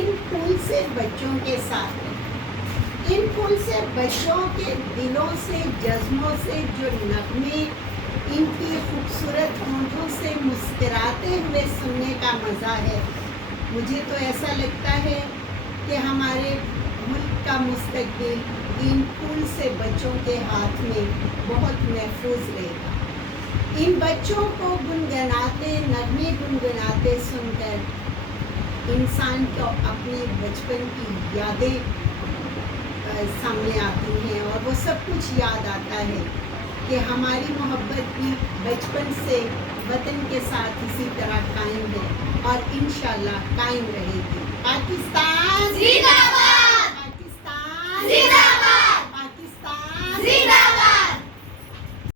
ان پھول سے بچوں کے ساتھ رہیں، ان پھول سے بچوں کے دلوں سے، جذبوں سے جو نغمے ان کی خوبصورت ہونٹوں سے مسکراتے ہوئے سننے کا مزہ ہے، مجھے تو ایسا لگتا ہے کہ ہمارے ملک کا مستقبل ان پھول سے بچوں کے ہاتھ میں بہت محفوظ رہے گا۔ ان بچوں کو گنگناتے، نغمے گنگناتے سن کر انسان کو اپنے بچپن کی یادیں سامنے آتی ہیں اور وہ سب کچھ یاد آتا ہے کہ ہماری محبت بھی بچپن سے وطن کے ساتھ اسی طرح قائم ہے اور انشاءاللہ قائم رہے گی۔ پاکستان زندہ باد! پاکستان زندہ باد!